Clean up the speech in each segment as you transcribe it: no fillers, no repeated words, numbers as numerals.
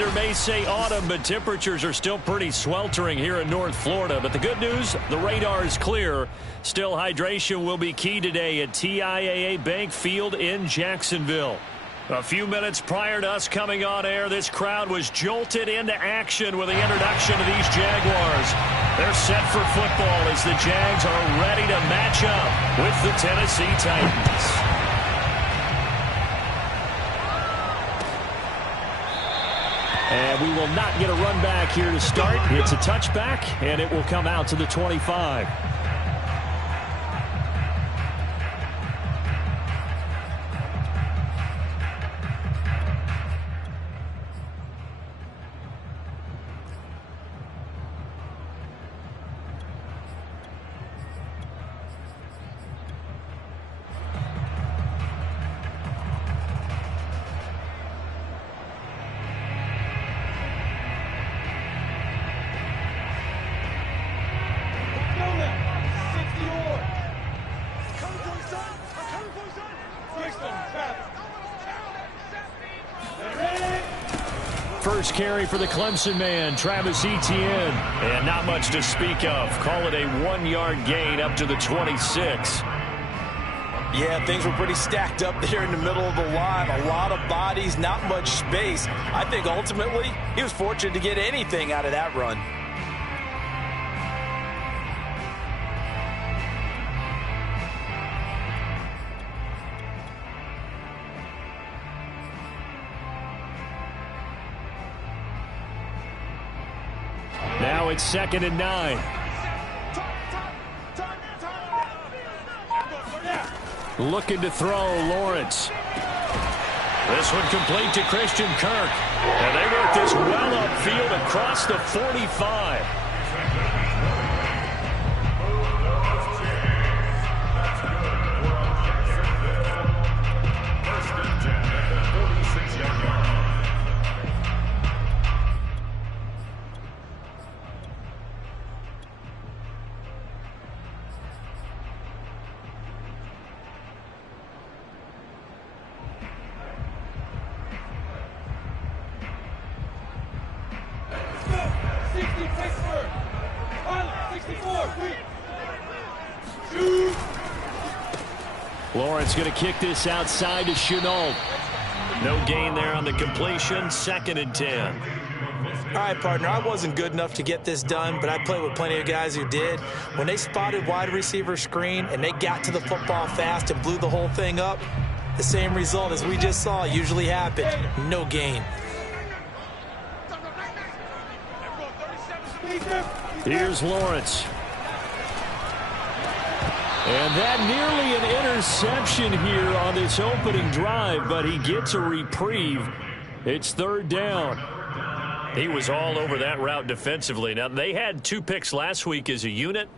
calendar may say autumn, but temperatures are still pretty sweltering here in North Florida. But the good news, the radar is clear. Still, hydration will be key today at TIAA Bank Field in Jacksonville. A few minutes prior to us coming on air, this crowd was jolted into action with the introduction of these Jaguars. They're set for football as the Jags are ready to match up with the Tennessee Titans. And we will not get a run back here to start. It's a touchback, and it will come out to the 25. First carry for the Clemson man, Travis Etienne. And not much to speak of. Call it a 1-yard gain up to the 26. Yeah, things were pretty stacked up there in the middle of the line. A lot of bodies, not much space. I think ultimately he was fortunate to get anything out of that run. Now it's 2nd and 9. Looking to throw, Lawrence. This one complete to Christian Kirk. And they work this well upfield across the 45. Lawrence going to kick this outside to Chenault. No gain there on the completion. 2nd and 10. All right, partner, I wasn't good enough to get this done, but I played with plenty of guys who did. When they spotted wide receiver screen and they got to the football fast and blew the whole thing up, the same result as we just saw usually happened. No gain. Here's Lawrence. And that nearly an interception here on this opening drive, but he gets a reprieve. It's 3rd down. He was all over that route defensively. Now, they had 2 picks last week as a unit.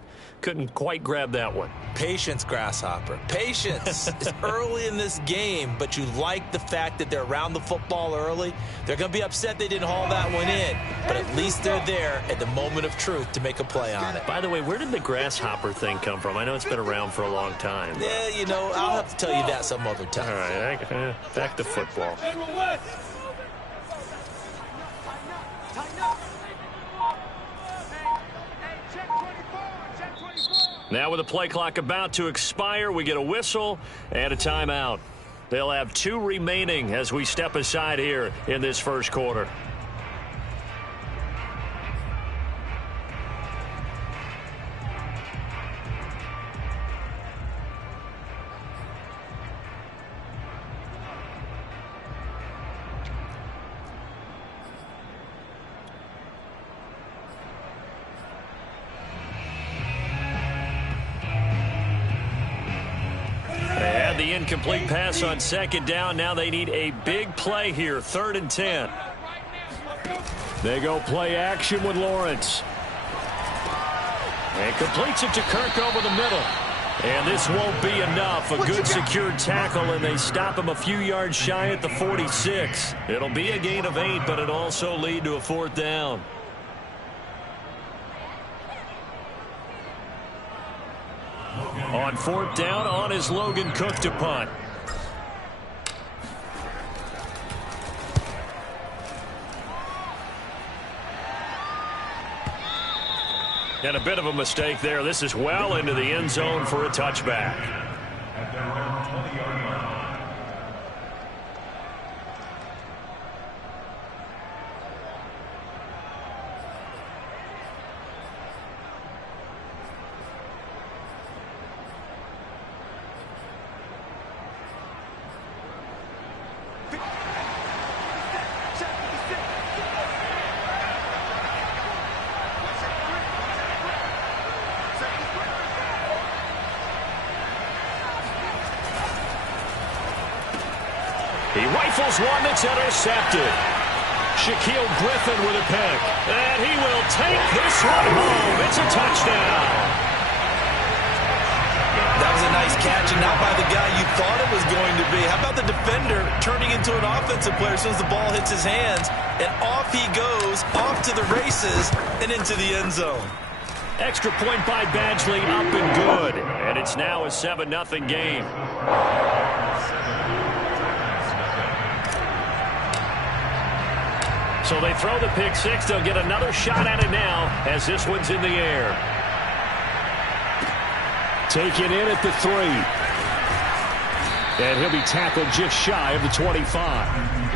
Couldn't quite grab that one. Patience, Grasshopper. Patience. It's early in this game, but you like the fact that they're around the football early. They're going to be upset they didn't haul that one in, but at least they're there at the moment of truth to make a play on it. By the way, where did the Grasshopper thing come from? I know it's been around for a long time. Yeah, you know, I'll have to tell you that some other time. All right, back to football. Now with the play clock about to expire, we get a whistle and a timeout. They'll have 2 remaining as we step aside here in this first quarter. The incomplete pass on 2nd down. Now they need a big play here. 3rd and 10. They go play action with Lawrence. And completes it to Kirk over the middle. And this won't be enough. A good secured tackle, and they stop him a few yards shy at the 46. It'll be a gain of 8, but it'll also lead to a 4th down. On 4th down, on is Logan Cook to punt. And a bit of a mistake there. This is well into the end zone for a touchback. At their own 20-yard line. He rifles one that's intercepted. Shaquille Griffin with a pick. And he will take this one home. It's a touchdown. That was a nice catch, and not by the guy you thought it was going to be. How about the defender turning into an offensive player as soon as the ball hits his hands, and off he goes, off to the races, and into the end zone. Extra point by Badgley, up and good. And it's now a 7-0 game. So they throw the pick six. They'll get another shot at it now as this one's in the air. Taken in at the 3. And he'll be tackled just shy of the 25.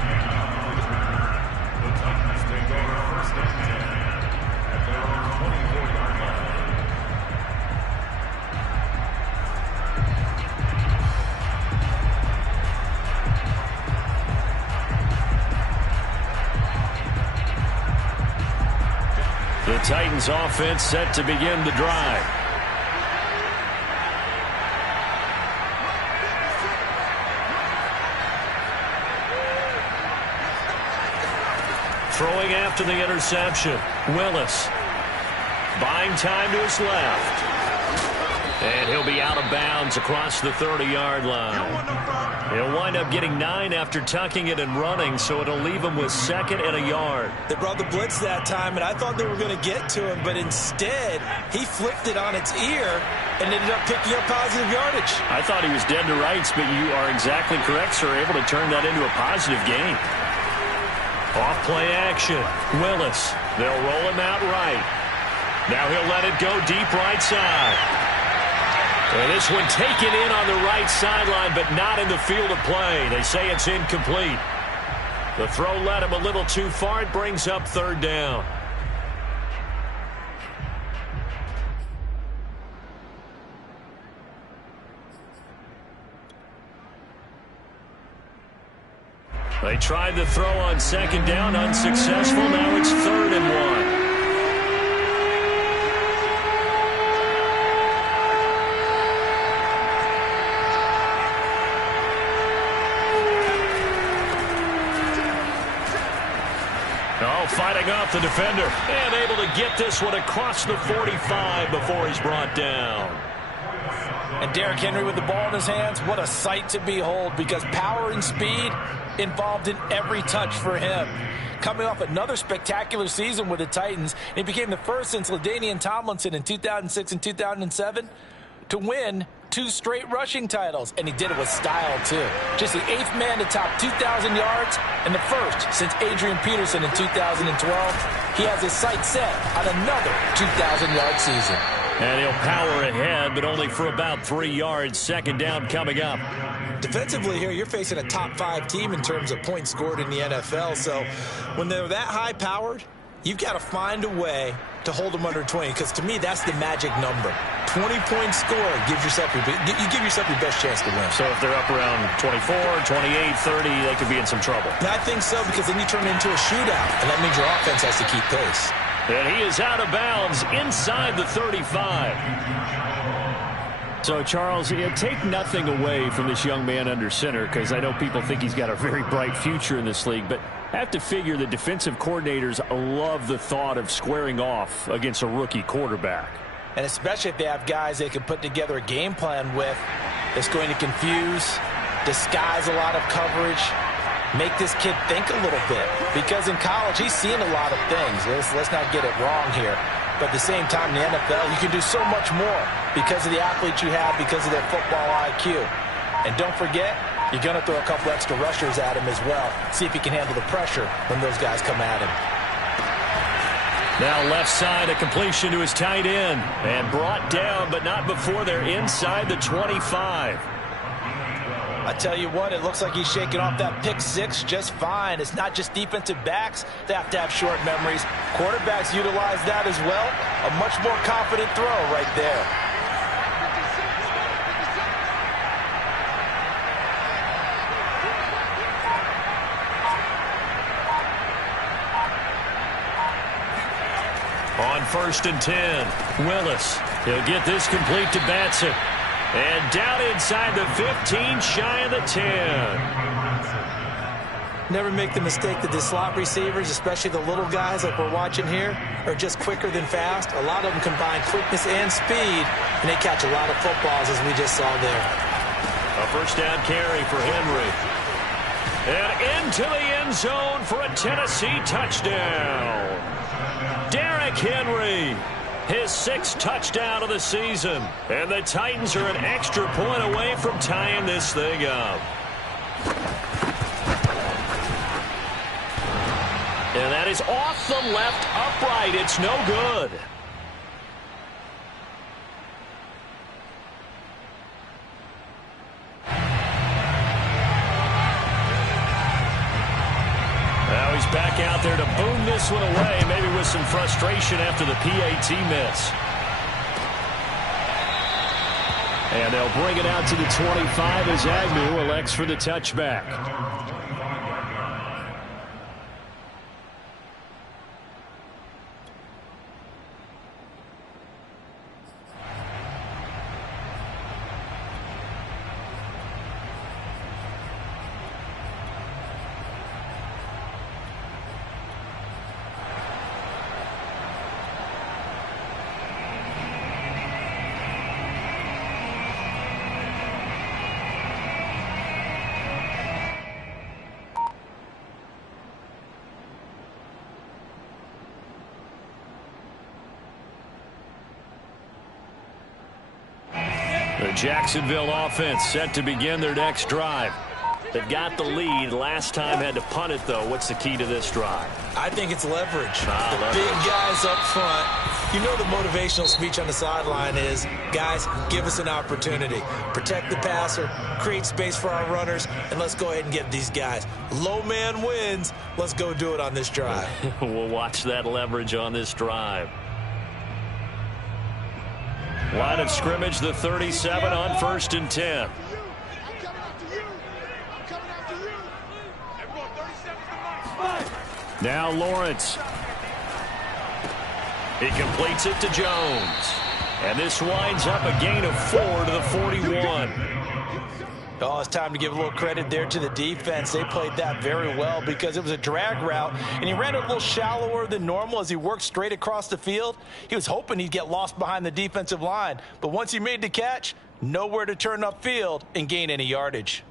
The Titans offense set to begin the drive. Throwing after the interception. Willis. Buying time to his left. And he'll be out of bounds across the 30-yard line. He'll wind up getting 9 after tucking it and running, so it'll leave him with 2nd and a yard. They brought the blitz that time, and I thought they were going to get to him, but instead, he flipped it on its ear and ended up picking up positive yardage. I thought he was dead to rights, but you are exactly correct, sir. Able to turn that into a positive gain. Off play action. Willis. They'll roll him out right. Now he'll let it go deep right side. And this one taken in on the right sideline, but not in the field of play. They say it's incomplete. The throw led him a little too far. It brings up 3rd down. They tried the throw on 2nd down, unsuccessful. Now it's 3rd and 1. Fighting off the defender and able to get this one across the 45 before he's brought down. And Derrick Henry with the ball in his hands, what a sight to behold, because power and speed involved in every touch for him. Coming off another spectacular season with the Titans, he became the first since LaDainian Tomlinson in 2006 and 2007 to win 2 straight rushing titles, and he did it with style too. Just the 8th man to top 2,000 yards and the first since Adrian Peterson in 2012. He has his sights set on another 2,000-yard season. And he'll power ahead, but only for about 3 yards. 2nd down coming up. Defensively here, you're facing a top 5 team in terms of points scored in the NFL, so when they're that high-powered, you've got to find a way to hold them under 20, because to me, that's the magic number. 20-point score gives yourself you give yourself your best chance to win. So if they're up around 24, 28, 30, they could be in some trouble. I think so, because then you turn it into a shootout, and that means your offense has to keep pace. And he is out of bounds inside the 35. So, Charles, take nothing away from this young man under center, because I know people think he's got a very bright future in this league, but I have to figure the defensive coordinators love the thought of squaring off against a rookie quarterback. And especially if they have guys they can put together a game plan with that's going to confuse, disguise a lot of coverage, make this kid think a little bit. Because in college, he's seen a lot of things. Let's not get it wrong here. But at the same time, in the NFL, you can do so much more because of the athletes you have, because of their football IQ. And don't forget, you're going to throw a couple extra rushers at him as well. See if he can handle the pressure when those guys come at him. Now left side, a completion to his tight end. And brought down, but not before they're inside the 25. I tell you what, it looks like he's shaking off that pick six just fine. It's not just defensive backs. They have to have short memories. Quarterbacks utilize that as well. A much more confident throw right there. On 1st and 10, Willis. He'll get this complete to Batson. And down inside the 15, shy of the 10. Never make the mistake that the slot receivers, especially the little guys like we're watching here, are just quicker than fast. A lot of them combine quickness and speed, and they catch a lot of footballs, as we just saw there. A first down carry for Henry. And into the end zone for a Tennessee touchdown. Derrick Henry, his 6th touchdown of the season. And the Titans are an extra point away from tying this thing up. And that is off the left upright. It's no good. Now he's back out there to boom this one away, maybe with some frustration after the PAT miss. And they'll bring it out to the 25 as Agnew elects for the touchback. The Jacksonville offense set to begin their next drive. They've got the lead. Last time had to punt it, though. What's the key to this drive? I think it's leverage. Leverage. Big guys up front. You know the motivational speech on the sideline is, guys, give us an opportunity. Protect the passer, create space for our runners, and let's go ahead and get these guys. Low man wins. Let's go do it on this drive. We'll watch that leverage on this drive. Line of scrimmage, the 37 on 1st and 10. Now Lawrence. He completes it to Jones. And this winds up a gain of 4 to the 41. Oh, it's time to give a little credit there to the defense. They played that very well because it was a drag route, and he ran it a little shallower than normal as he worked straight across the field. He was hoping he'd get lost behind the defensive line, but once he made the catch, nowhere to turn upfield and gain any yardage.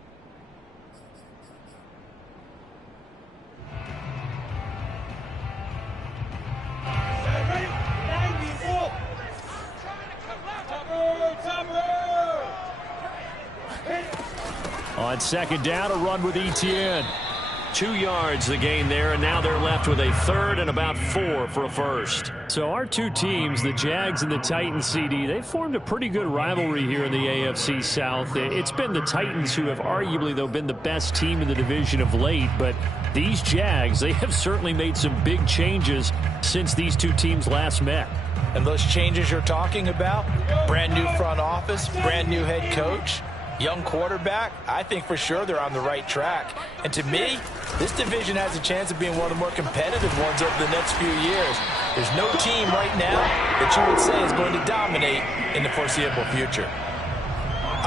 On 2nd down, a run with Etienne. 2 yards the gain there, and now they're left with a 3rd and about 4 for a first. So our two teams, the Jags and the Titans, CD, they formed a pretty good rivalry here in the AFC South. It's been the Titans who have arguably, though, been the best team in the division of late, but these Jags, they have certainly made some big changes since these two teams last met. And those changes you're talking about, brand new front office, brand new head coach, young quarterback, I think for sure they're on the right track. And to me, this division has a chance of being one of the more competitive ones over the next few years. There's no team right now that you would say is going to dominate in the foreseeable future.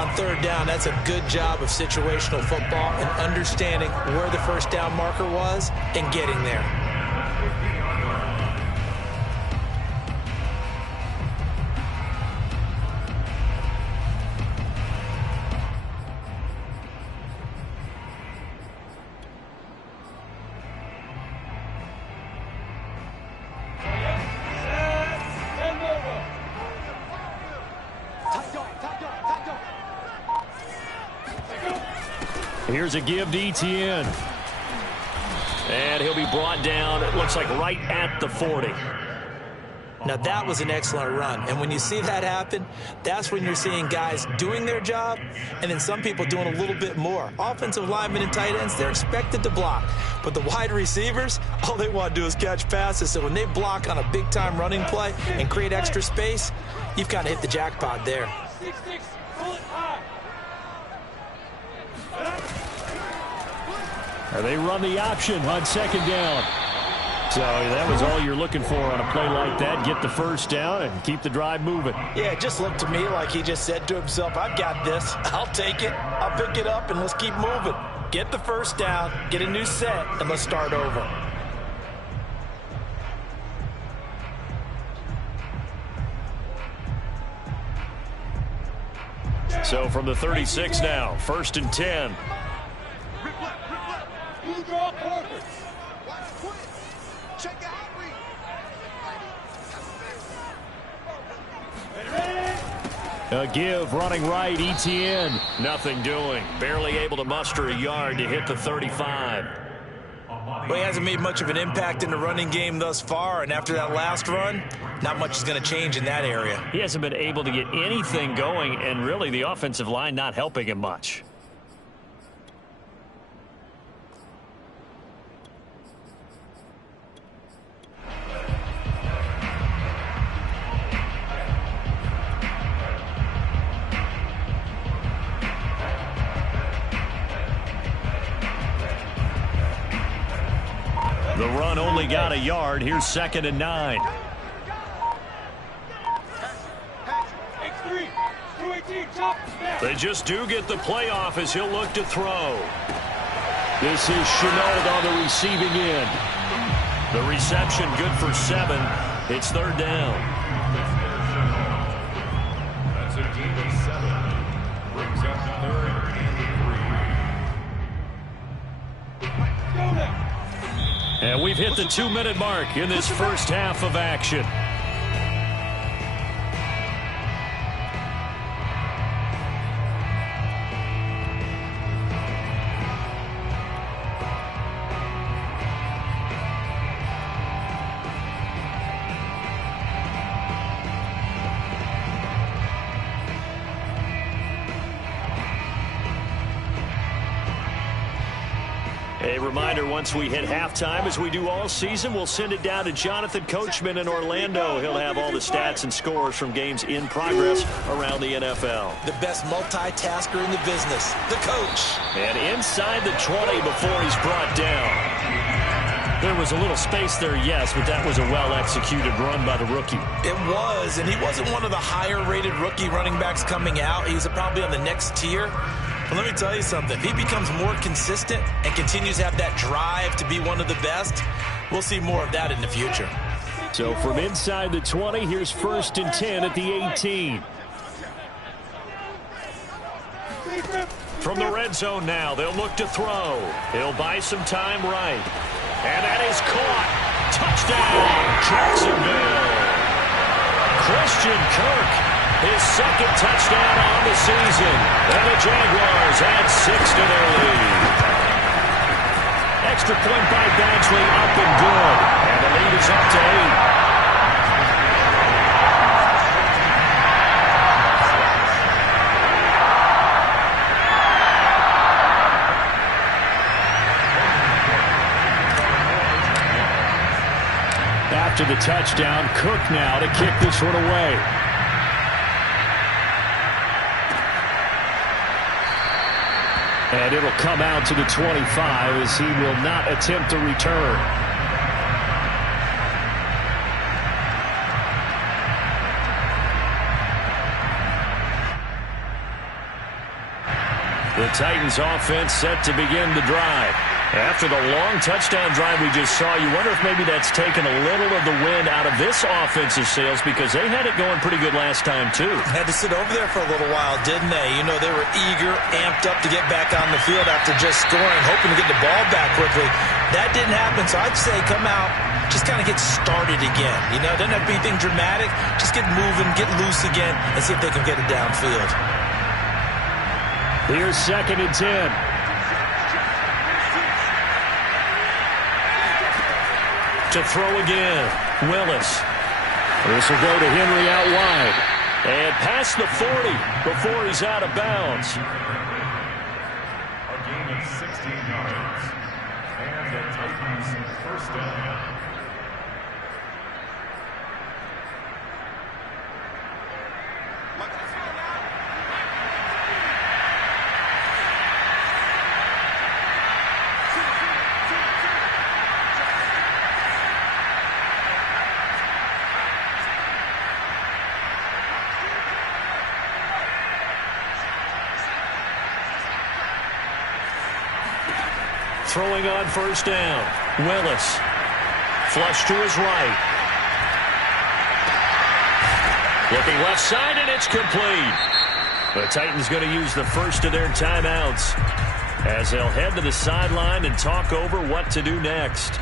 On 3rd down, that's a good job of situational football and understanding where the first down marker was and getting there. Here's a give to Etienne. And he'll be brought down, it looks like right at the 40. Now, that was an excellent run. And when you see that happen, that's when you're seeing guys doing their job and then some people doing a little bit more. Offensive linemen and tight ends, they're expected to block. But the wide receivers, all they want to do is catch passes. So when they block on a big-time running play and create extra space, you've kind of hit the jackpot there. They run the option on second down. So that was all you're looking for on a play like that. Get the first down and keep the drive moving. Yeah, it just looked to me like he just said to himself, I've got this. I'll take it. I'll pick it up, and let's keep moving. Get the first down, get a new set, and let's start over. So from the 36 now, 1st and 10. A give, running right, ETN. Nothing doing. Barely able to muster a yard to hit the 35. Well, he hasn't made much of an impact in the running game thus far, and after that last run, not much is going to change in that area. He hasn't been able to get anything going, and really the offensive line not helping him much. The run only got a yard. Here's 2nd and 9. They just do get the playoff as he'll look to throw. This is Chenault on the receiving end. The reception good for 7. It's 3rd down. That's a gain of 7. Brings up 3rd and 3. And we've hit the 2-minute mark in this first half of action. A reminder, once we hit halftime, as we do all season, we'll send it down to Jonathan Coachman in Orlando. He'll have all the stats and scores from games in progress around the NFL. The best multitasker in the business, the coach. And inside the 20 before he's brought down. There was a little space there, yes, but that was a well-executed run by the rookie. It was, and he wasn't one of the higher-rated rookie running backs coming out. He's probably on the next tier. But let me tell you something. If he becomes more consistent and continues to have that drive to be one of the best, we'll see more of that in the future. So from inside the 20, here's 1st and 10 at the 18. From the red zone now, they'll look to throw. He'll buy some time right. And that is caught. Touchdown, Jacksonville. Christian Kirk, his 2nd touchdown on the season. And the Jaguars add 6 to their lead. Extra point by Badgley, up and good. And the lead is up to 8. After the touchdown, Cook now to kick this one away. And it'll come out to the 25 as he will not attempt to return. The Titans offense set to begin the drive. After the long touchdown drive we just saw, you wonder if maybe that's taken a little of the wind out of this offensive sails because they had it going pretty good last time, too. Had to sit over there for a little while, didn't they? You know, they were eager, amped up to get back on the field after just scoring, hoping to get the ball back quickly. That didn't happen, so I'd say come out, just kind of get started again. You know, it doesn't have to be anything dramatic. Just get moving, get loose again, and see if they can get it downfield. Here's 2nd and 10. To throw again, Willis. This will go to Henry out wide. And past the 40 before he's out of bounds. A gain of 16 yards. And the Titans first down. Throwing on first down. Willis. Flush to his right. Looking left side, and it's complete. The Titans going to use the first of their timeouts as they'll head to the sideline and talk over what to do next.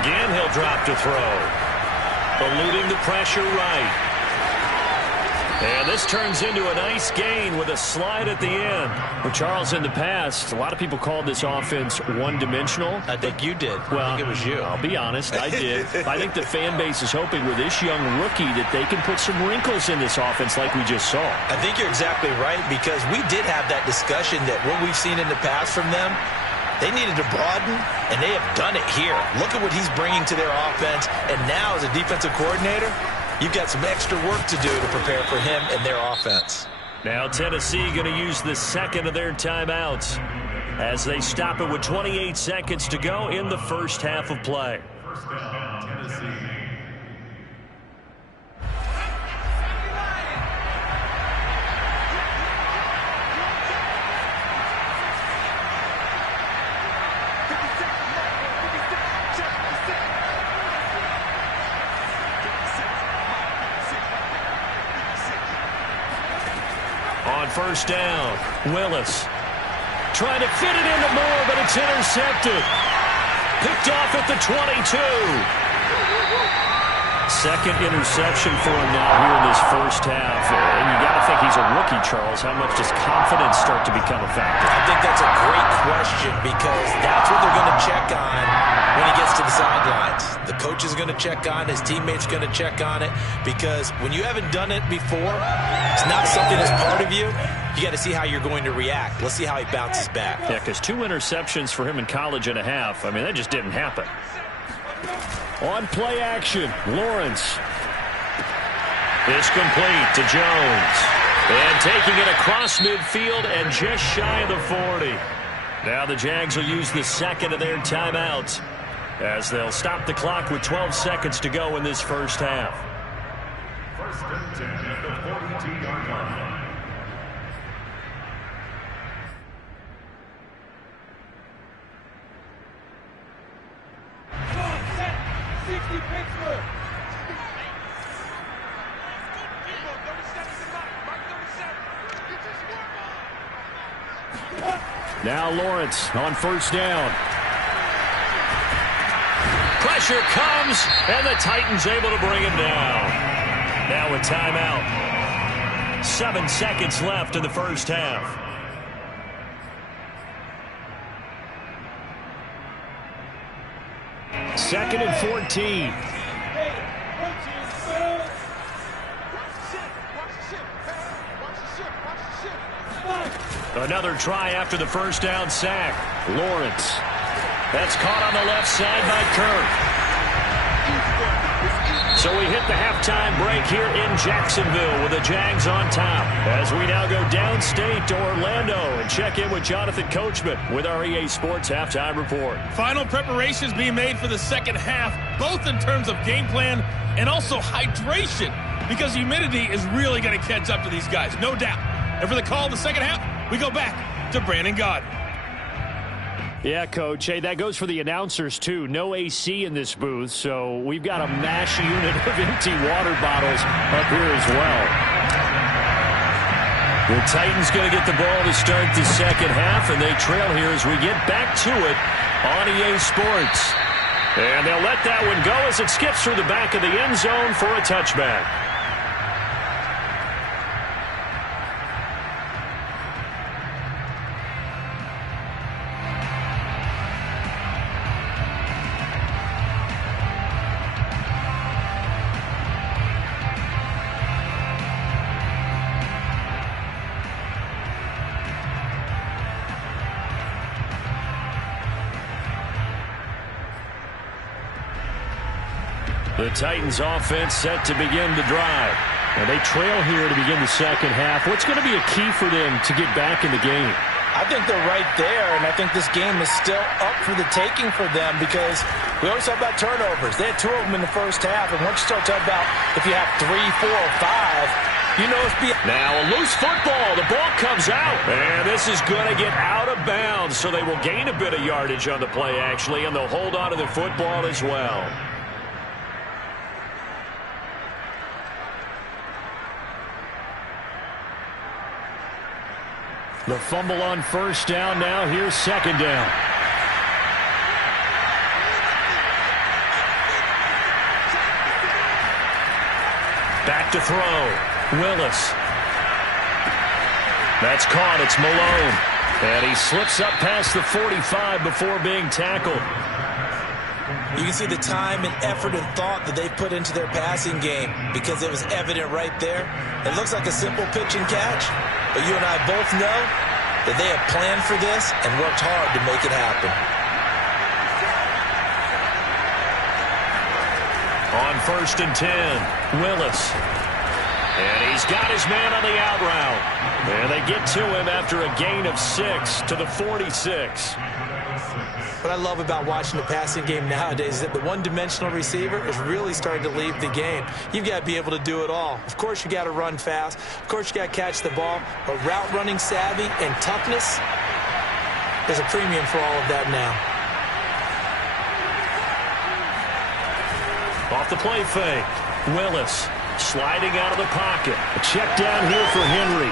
Again, he'll drop to throw. Eluding the pressure right. And this turns into a nice gain with a slide at the end. Well, Charles, in the past, a lot of people called this offense one-dimensional. I think you did. Well, I think it was you. I'll be honest, I did. I think the fan base is hoping with this young rookie that they can put some wrinkles in this offense like we just saw. I think you're exactly right, because we did have that discussion that what we've seen in the past from them, they needed to broaden, and they have done it here. Look at what he's bringing to their offense, and now as a defensive coordinator, you've got some extra work to do to prepare for him and their offense. Now Tennessee going to use the second of their timeouts as they stop it with 28 seconds to go in the first half of play. First down, Tennessee. On first down, Willis trying to fit it into Moore, but it's intercepted. Picked off at the 22. Second interception for him now here in this first half. And you got to think he's a rookie, Charles. How much does confidence start to become a factor? I think that's a great question, because that's what they're going to check on when he gets to the sidelines. The coach is going to check on, his teammates going to check on it, because when you haven't done it before, it's not something that's part of you. You got to see how you're going to react. Let's see how he bounces back. Yeah, because 2 interceptions for him in college and a half. I mean, that just didn't happen. On play action, Lawrence. It's complete to Jones. And taking it across midfield and just shy of the 40. Now the Jags will use the second of their timeouts as they'll stop the clock with 12 seconds to go in this first half. First and 10 at the 42-yard line. Now Lawrence on first down. Pressure comes, and the Titans able to bring him down. Now a timeout. 7 seconds left in the first half. Second and 14. Another try after the first down sack. Lawrence. That's caught on the left side by Kirk. So we hit the halftime break here in Jacksonville with the Jags on top. As we now go downstate to Orlando and check in with Jonathan Coachman with our EA Sports Halftime Report. Final preparations being made for the second half, both in terms of game plan and also hydration, because humidity is really going to catch up to these guys, no doubt. And for the call of the second half, we go back to Brandon Gaudin. Yeah, Coach. Hey, that goes for the announcers, too. No AC in this booth, so we've got a mash unit of empty water bottles up here as well. The Titans going to get the ball to start the second half, and they trail here as we get back to it on EA Sports. And they'll let that one go as it skips through the back of the end zone for a touchback. The Titans offense set to begin the drive. And they trail here to begin the second half. What's going to be a key for them to get back in the game? I think they're right there, and I think this game is still up for the taking for them because we always talk about turnovers. They had 2 of them in the first half, and once you start talking about if you have 3, 4, 5, you know it's beyond. Now a loose football. The ball comes out. And this is going to get out of bounds, so they will gain a bit of yardage on the play, actually, and they'll hold on to the football as well. The fumble on first down. Now here's second down. Back to throw. Willis. That's caught. It's Malone. And he slips up past the 45 before being tackled. You can see the time and effort and thought that they put into their passing game because it was evident right there. It looks like a simple pitch and catch, but you and I both know that they have planned for this and worked hard to make it happen. On 1st and 10, Willis. And he's got his man on the out route. And they get to him after a gain of 6 to the 46. What I love about watching the passing game nowadays is that the one-dimensional receiver is really starting to leave the game. You've got to be able to do it all. Of course, you got to run fast. Of course, you got to catch the ball. But route running savvy and toughness, there's a premium for all of that now. Off the play fake. Willis sliding out of the pocket. A check down here for Henry.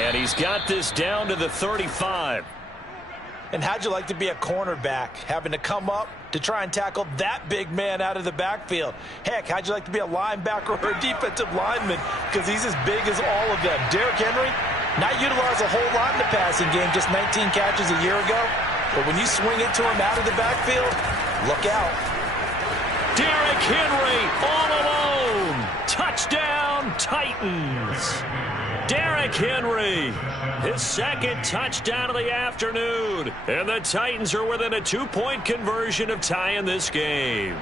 And he's got this down to the 35. And how'd you like to be a cornerback, having to come up to try and tackle that big man out of the backfield? Heck, how'd you like to be a linebacker or a defensive lineman? Because he's as big as all of them. Derrick Henry, not utilized a whole lot in the passing game, just 19 catches a year ago. But when you swing it to him out of the backfield, look out. Derrick Henry all alone. Touchdown, Titans. Derrick Henry, his second touchdown of the afternoon. And the Titans are within a 2-point conversion of tying this game.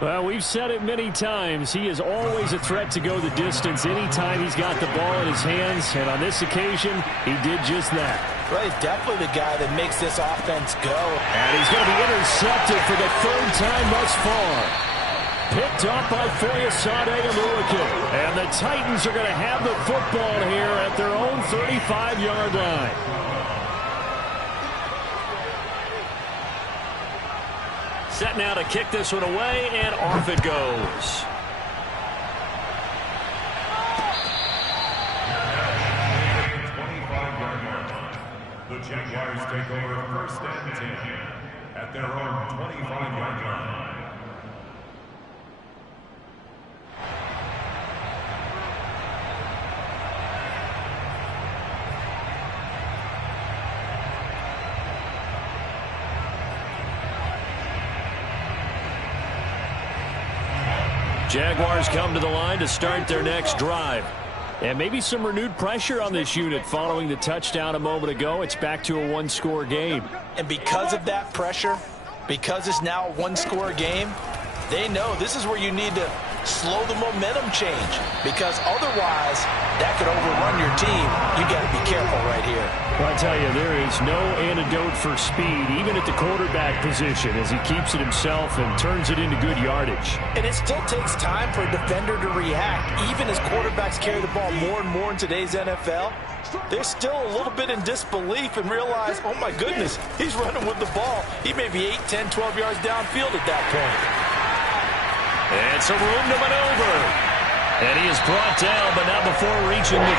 Well, we've said it many times. He is always a threat to go the distance anytime he's got the ball in his hands. And on this occasion, he did just that. Well, he's definitely the guy that makes this offense go. And he's going to be intercepted for the 3rd time thus far. Picked up by Foyesade Aluakin. And the Titans are going to have the football here at their own 35-yard line. Set now to kick this one away, and off it goes. The Jaguars take over 1st and 10 at their own 25-yard line. Jaguars come to the line to start their next drive. And maybe some renewed pressure on this unit following the touchdown a moment ago. It's back to a 1-score game. And because of that pressure, because it's now a 1-score game, they know this is where you need to slow the momentum change. Because otherwise, that could overrun your team. You got to be careful right here. Well, I tell you, there is no antidote for speed, even at the quarterback position, as he keeps it himself and turns it into good yardage. And it still takes time for a defender to react. Even as quarterbacks carry the ball more and more in today's NFL, they're still a little bit in disbelief and realize, oh my goodness, he's running with the ball. He may be 8, 10, 12 yards downfield at that point. And some room to maneuver. And he is brought down, but not before reaching the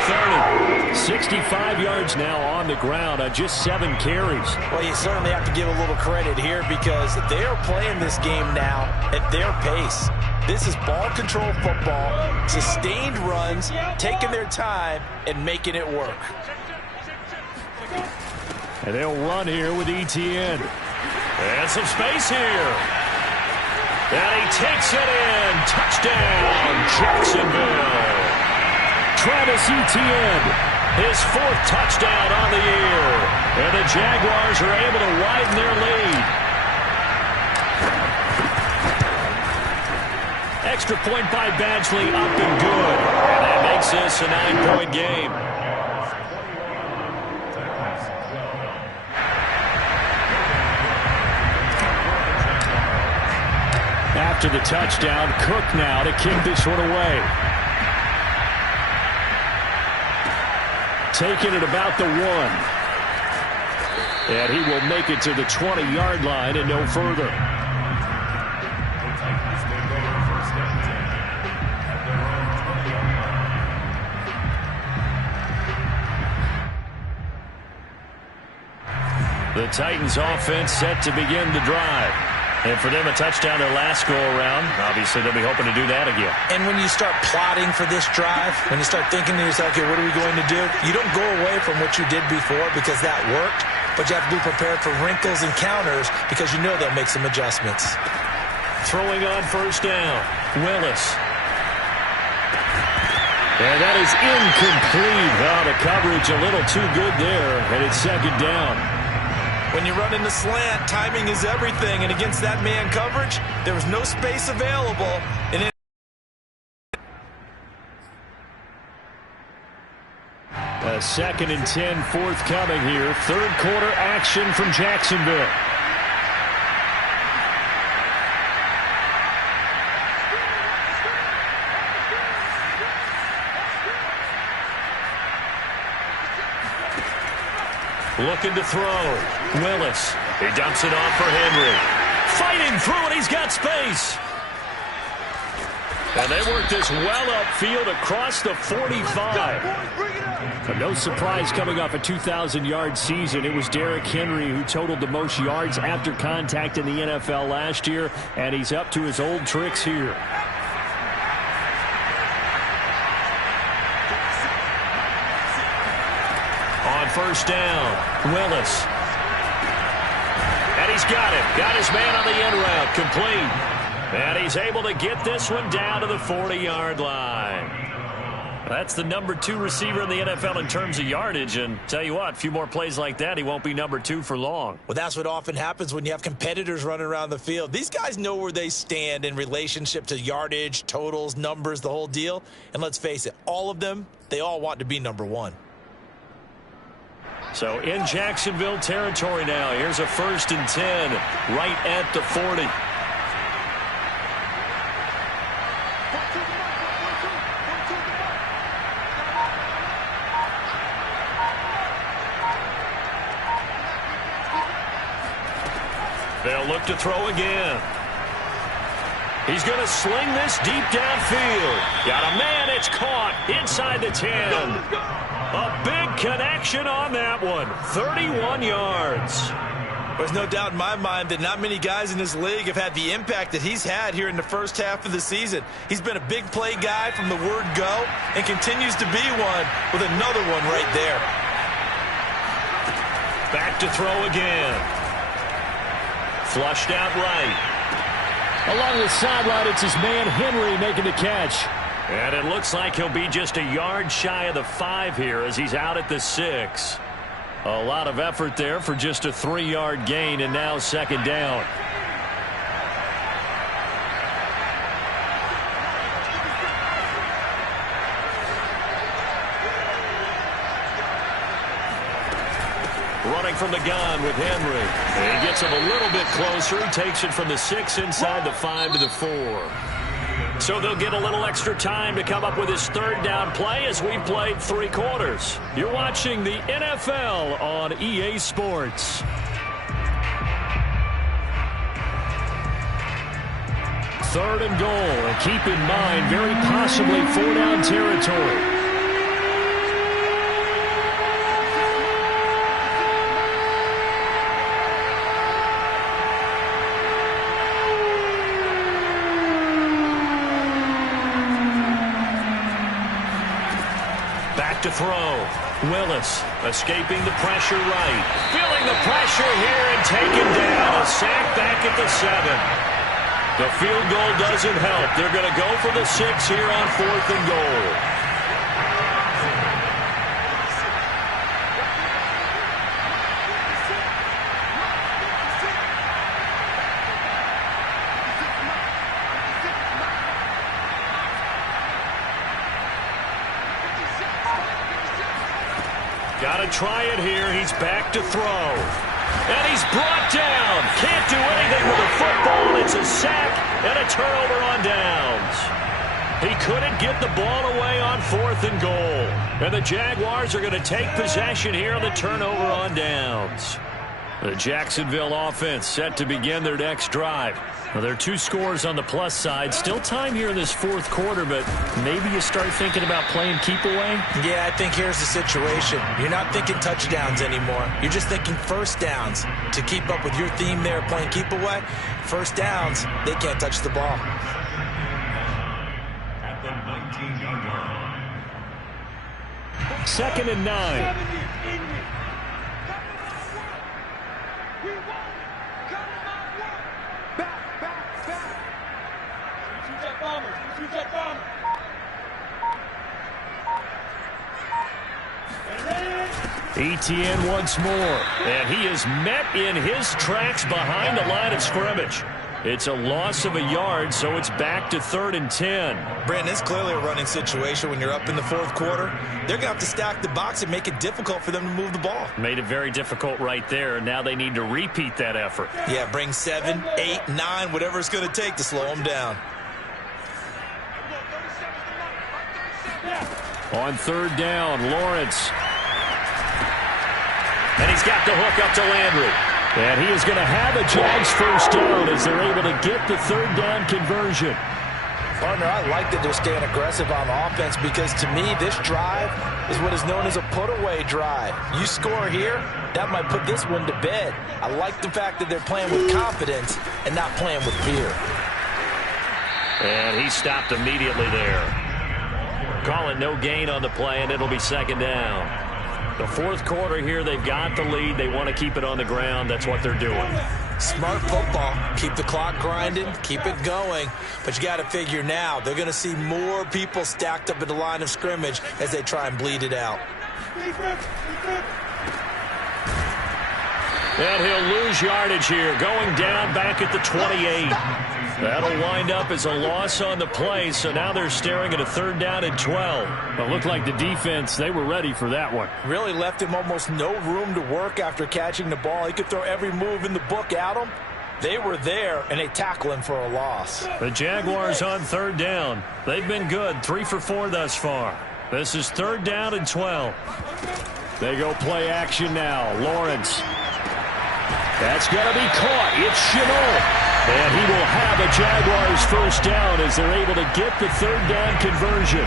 30. 65 yards now on the ground on just 7 carries. Well, you certainly have to give a little credit here because they are playing this game now at their pace. This is ball control football, sustained runs, taking their time, and making it work. And they'll run here with Etienne. And some space here. And he takes it in. Touchdown, Jacksonville. Travis Etienne, his 4th touchdown on the year. And the Jaguars are able to widen their lead. Extra point by Badgley, up and good. And that makes this a 9-point game. After the touchdown, Cook now to kick this one away. Taking it about the 1. And he will make it to the 20-yard line and no further. The Titans offense set to begin the drive. And for them, a touchdown their last go-around. Obviously, they'll be hoping to do that again. And when you start plotting for this drive, when you start thinking to yourself, okay, what are we going to do? You don't go away from what you did before because that worked, but you have to be prepared for wrinkles and counters because you know they'll make some adjustments. Throwing on first down, Willis. And that is incomplete. Oh, the coverage a little too good there, and it's second down. When you run in the slant, timing is everything. And against that man coverage, there was no space available. And a 2nd and 10 forthcoming here. 3rd quarter action from Jacksonville. Looking to throw. Willis. He dumps it off for Henry. Fighting through it. He's got space. And they work this well upfield across the 45. But no surprise coming off a 2,000-yard season. It was Derrick Henry who totaled the most yards after contact in the NFL last year. And he's up to his old tricks here. On first down, Willis. And he's got it. Got his man on the end route. Complete. And he's able to get this one down to the 40-yard line. That's the number 2 receiver in the NFL in terms of yardage. And tell you what, a few more plays like that, he won't be number 2 for long. Well, that's what often happens when you have competitors running around the field. These guys know where they stand in relationship to yardage, totals, numbers, the whole deal. And let's face it, all of them, they all want to be number 1. So in Jacksonville territory now. Here's a 1st and 10 right at the 40. They'll look to throw again. He's going to sling this deep downfield. Got a man. It's caught inside the 10. A big connection on that one. 31 yards. There's no doubt in my mind that not many guys in this league have had the impact that he's had here in the first half of the season. He's been a big play guy from the word go and continues to be one with another one right there. Back to throw again. Flushed out right. Along the sideline, it's his man Henry making the catch. And it looks like he'll be just a yard shy of the 5 here as he's out at the 6. A lot of effort there for just a 3-yard gain, and now second down. Running from the gun with Henry. And he gets him a little bit closer. He takes it from the 6 inside the 5 to the 4. So they'll get a little extra time to come up with his 3rd down play as we've played 3 quarters. You're watching the NFL on EA Sports. 3rd and goal. And keep in mind, very possibly 4-down territory. Back to throw. Willis escaping the pressure right. Feeling the pressure here and taken down. A sack back at the 7. The field goal doesn't help. They're going to go for the 6 here on 4th and goal. Got to try it here. He's back to throw. And he's brought down. Can't do anything with the football. It's a sack and a turnover on downs. He couldn't get the ball away on 4th and goal. And the Jaguars are going to take possession here on the turnover on downs. The Jacksonville offense set to begin their next drive. Well, there are 2 scores on the plus side. Still time here in this 4th quarter, but maybe you start thinking about playing keep away? Yeah, I think here's the situation. You're not thinking touchdowns anymore. You're just thinking first downs. To keep up with your theme there, playing keep away, first downs, they can't touch the ball. At the 19-yard line. 2nd and 9. Etienne once more, and he is met in his tracks behind the line of scrimmage. It's a loss of a yard, so it's back to 3rd and 10. Brandon, it's clearly a running situation when you're up in the 4th quarter. They're going to have to stack the box and make it difficult for them to move the ball. Made it very difficult right there. Now they need to repeat that effort. Yeah, bring 7, 8, 9, whatever it's going to take to slow them down. On 3rd down, Lawrence. And he's got the hook up to Landry. And he is going to have a Jags first down as they're able to get the 3rd down conversion. Partner, I like that they're staying aggressive on offense because to me this drive is what is known as a put-away drive. You score here, that might put this one to bed. I like the fact that they're playing with confidence and not playing with fear. And he stopped immediately there. Call it no gain on the play, and it'll be 2nd down. The 4th quarter here, they've got the lead. They want to keep it on the ground. That's what they're doing. Smart football. Keep the clock grinding. Keep it going. But you got to figure now, they're going to see more people stacked up at the line of scrimmage as they try and bleed it out. And he'll lose yardage here, going down back at the 28. That'll wind up as a loss on the play, so now they're staring at a 3rd down and 12. It looked like the defense, they were ready for that one. Really left him almost no room to work after catching the ball. He could throw every move in the book at him. They were there, and they tackle him for a loss. The Jaguars on 3rd down. They've been good, 3 for 4 thus far. This is 3rd down and 12. They go play action now. Lawrence. That's going to be caught. It's Chenault. And he will have a Jaguars first down as they're able to get the 3rd down conversion.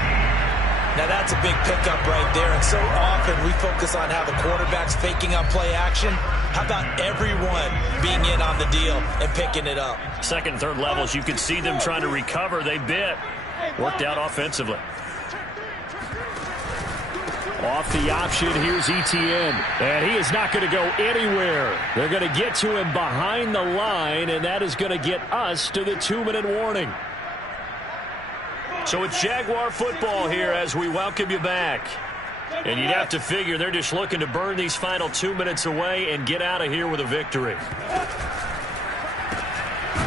Now that's a big pickup right there. And so often we focus on how the quarterback's faking up play action. How about everyone being in on the deal and picking it up? 2nd, 3rd levels, you can see them trying to recover. They bit. Worked out offensively. Off the option, here's Etienne. And he is not going to go anywhere. They're going to get to him behind the line, and that is going to get us to the 2-minute warning. So it's Jaguar football here as we welcome you back. And you'd have to figure they're just looking to burn these final 2 minutes away and get out of here with a victory.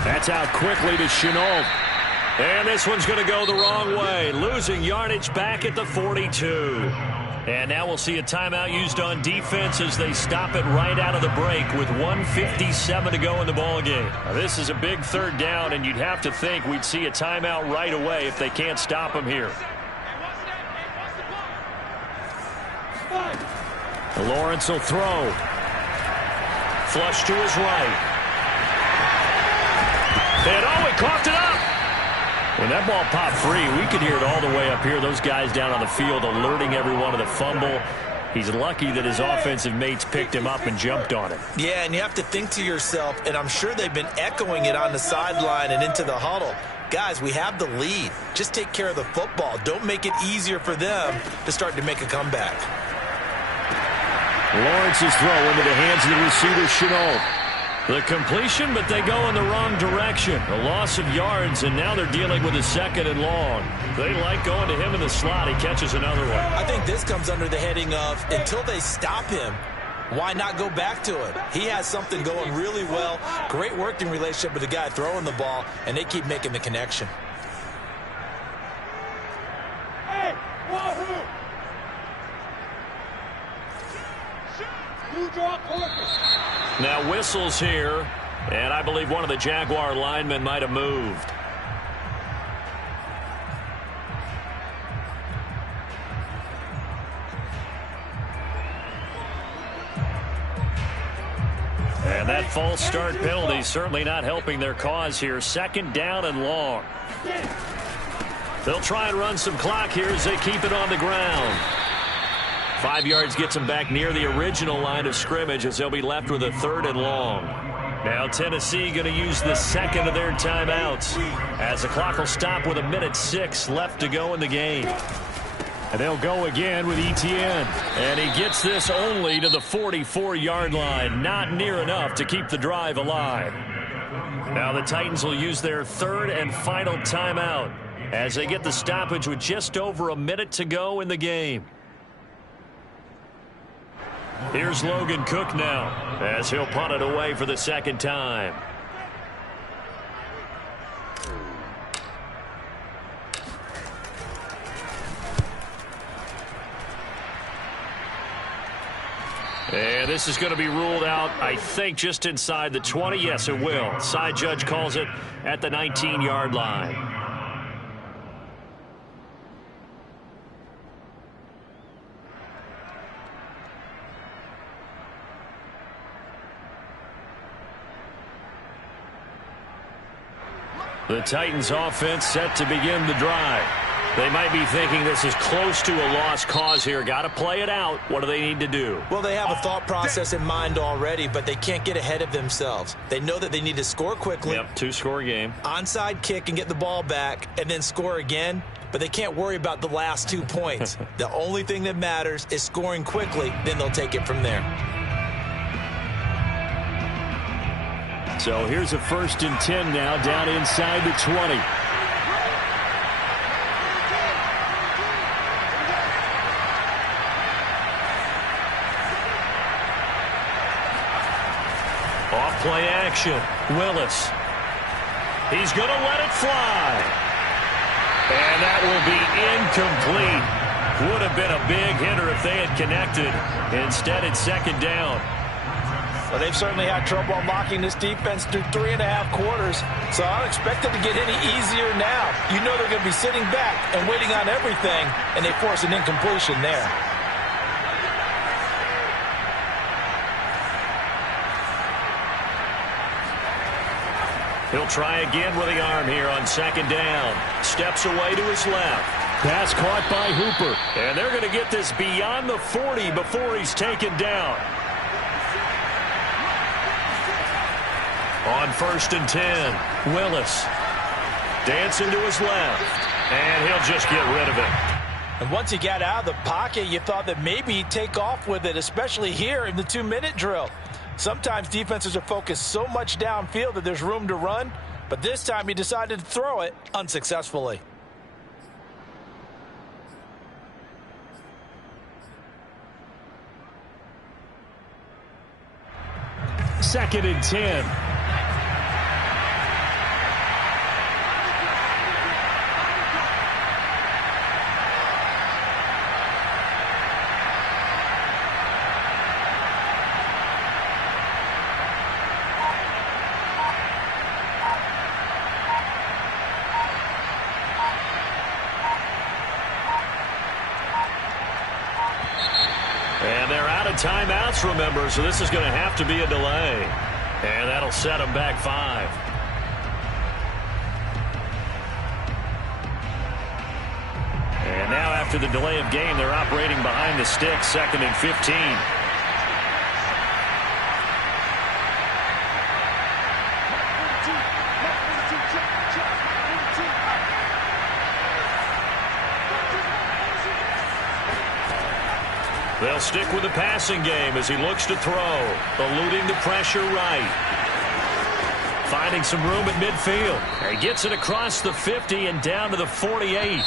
That's out quickly to Chenault. And this one's going to go the wrong way, losing yardage back at the 42. And now we'll see a timeout used on defense as they stop it right out of the break with 1:57 to go in the ballgame. Now, this is a big 3rd down, and you'd have to think we'd see a timeout right away if they can't stop them here. Lawrence will throw. Flush to his right. And he coughed it up. When that ball popped free, we could hear it all the way up here. Those guys down on the field alerting everyone of the fumble. He's lucky that his offensive mates picked him up and jumped on it. Yeah, and you have to think to yourself, and I'm sure they've been echoing it on the sideline and into the huddle. Guys, we have the lead. Just take care of the football. Don't make it easier for them to start to make a comeback. Lawrence's throw into the hands of the receiver, Chenault. The completion, but they go in the wrong direction. A loss of yards, and now they're dealing with a 2nd and long. They like going to him in the slot. He catches another one. I think this comes under the heading of, until they stop him, why not go back to it? He has something going really well. Great working relationship with the guy throwing the ball, and they keep making the connection. Hey, Wahoo! You draw corpus. Now whistles here, and I believe one of the Jaguar linemen might have moved. And that false start penalty certainly not helping their cause here. 2nd down and long. They'll try and run some clock here as they keep it on the ground. 5 yards gets them back near the original line of scrimmage as they'll be left with a 3rd and long. Now Tennessee going to use the 2nd of their timeouts as the clock will stop with 1:06 left to go in the game. And they'll go again with Etienne. And he gets this only to the 44-yard line. Not near enough to keep the drive alive. Now the Titans will use their 3rd and final timeout as they get the stoppage with just over a minute to go in the game. Here's Logan Cook now as he'll punt it away for the 2nd time. And this is going to be ruled out, I think, just inside the 20. Yes, it will. Side judge calls it at the 19-yard line. The Titans offense set to begin the drive. They might be thinking this is close to a lost cause here. Got to play it out. What do they need to do? Well, they have a thought process in mind already, but they can't get ahead of themselves. They know that they need to score quickly. Yep, 2-score game. Onside kick and get the ball back and then score again, but they can't worry about the last 2 points. The only thing that matters is scoring quickly, then they'll take it from there. So here's a 1st and 10 now down inside the 20. Off-play action. Willis. He's going to let it fly. And that will be incomplete. Would have been a big hitter if they had connected. Instead, it's 2nd down. Well, they've certainly had trouble unlocking this defense through 3.5 quarters, so I don't expect it to get any easier now. You know they're going to be sitting back and waiting on everything, and they force an incompletion there. He'll try again with the arm here on 2nd down. Steps away to his left. Pass caught by Hooper. And they're going to get this beyond the 40 before he's taken down. On 1st and 10, Willis dancing to his left, and he'll just get rid of it. And once he got out of the pocket, you thought that maybe he'd take off with it, especially here in the 2-minute drill. Sometimes defenses are focused so much downfield that there's room to run, but this time he decided to throw it unsuccessfully. Second and 10. And they're out of timeouts, remember, so this is going to have to be a delay. And that'll set them back 5. after the delay of game. They're operating behind the sticks, 2nd and 15. They'll stick with the passing game as he looks to throw, eluding the pressure right. Finding some room at midfield. He gets it across the 50 and down to the 48.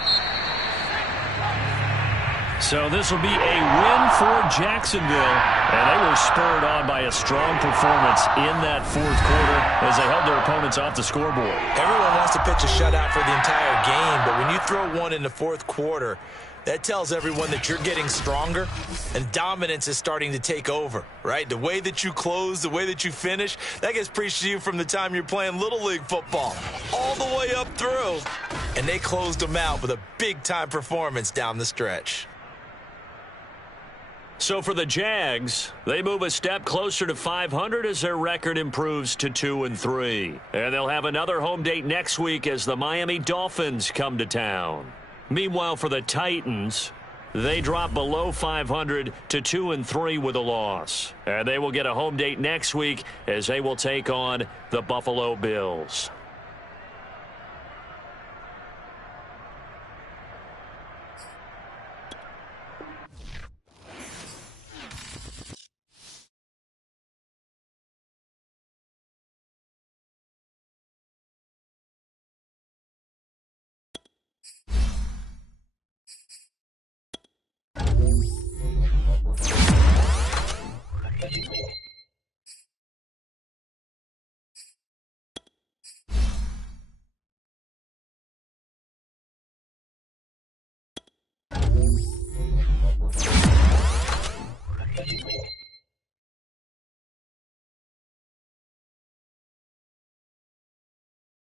So this will be a win for Jacksonville. And they were spurred on by a strong performance in that 4th quarter as they held their opponents off the scoreboard. Everyone wants to pitch a shutout for the entire game, but when you throw one in the 4th quarter, that tells everyone that you're getting stronger and dominance is starting to take over, right? The way that you close, the way that you finish, that gets preached to you from the time you're playing Little League football all the way up through. And they closed them out with a big-time performance down the stretch. So for the Jags, they move a step closer to 500 as their record improves to 2-3. And they'll have another home date next week as the Miami Dolphins come to town. Meanwhile, for the Titans, they drop below 500 to 2-3 with a loss. And they will get a home date next week as they will take on the Buffalo Bills.